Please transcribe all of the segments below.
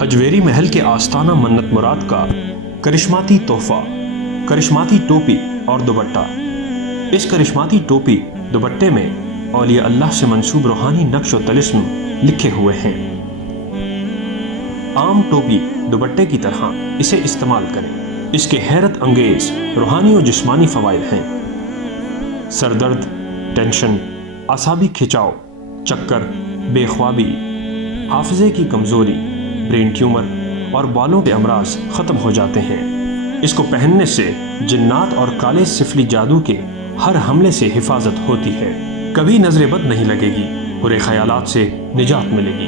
हजवेरी महल के आस्ताना मन्नत मुराद का करिश्माती तोहफा, करिश्माती टोपी और दुपट्टा। इस करिश्माती टोपी दुपट्टे में औलिया अल्लाह से मंसूब रूहानी नक्श व तलिस्म लिखे हुए हैं। आम टोपी दुपट्टे की तरह इसे इस्तेमाल करें। इसके हैरत अंगेज रूहानी और जिस्मानी फ़वाइद हैं। सरदर्द, टेंशन, आसाबी खिंचाव, चक्कर, बेख्वाबी, हाफिज़े की कमज़ोरी, ब्रेन ट्यूमर और बालों के अमराज ख़त्म हो जाते हैं। इसको पहनने से जिन्नात और काले सिफली जादू के हर हमले से हिफाजत होती है। कभी नजर बद नहीं लगेगी, बुरे ख्यालात से निजात मिलेगी।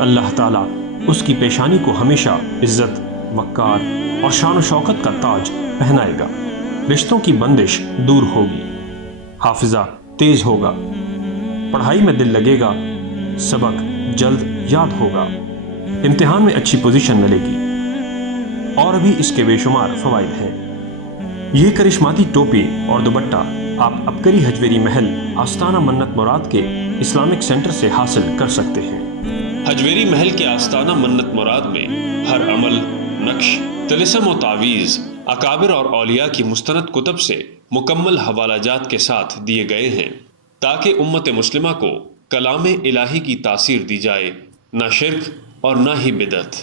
अल्लाह ताला उसकी पेशानी को हमेशा इज्जत, वक़ार और शान व शौकत का ताज पहनाएगा। रिश्तों की बंदिश दूर होगी, हाफिजा तेज होगा, पढ़ाई में दिल लगेगा, सबक जल्द याद होगा, इम्तिहान में अच्छी पोजीशन मिलेगी और भी इसके बेशुमार फवाइद हैं। ये करिश्माती टोपी और दुपट्टा आप अबकरी हजवेरी महल आस्ताना मन्नत मुराद के इस्लामिक सेंटर से हासिल कर सकते हैं। हजवेरी महल के आस्ताना मन्नत मुराद में हर अमल, नक्श, तिलिस्म और तावीज़ अकाबिर और औलिया की मुस्तनद कुतब से मुकम्मल हवालाजात के साथ दिए गए हैं, ताकि उम्मत मुस्लिमा को कलाम इलाही की तासीर दी जाए, ना शिर्क और ना ही बिदअत।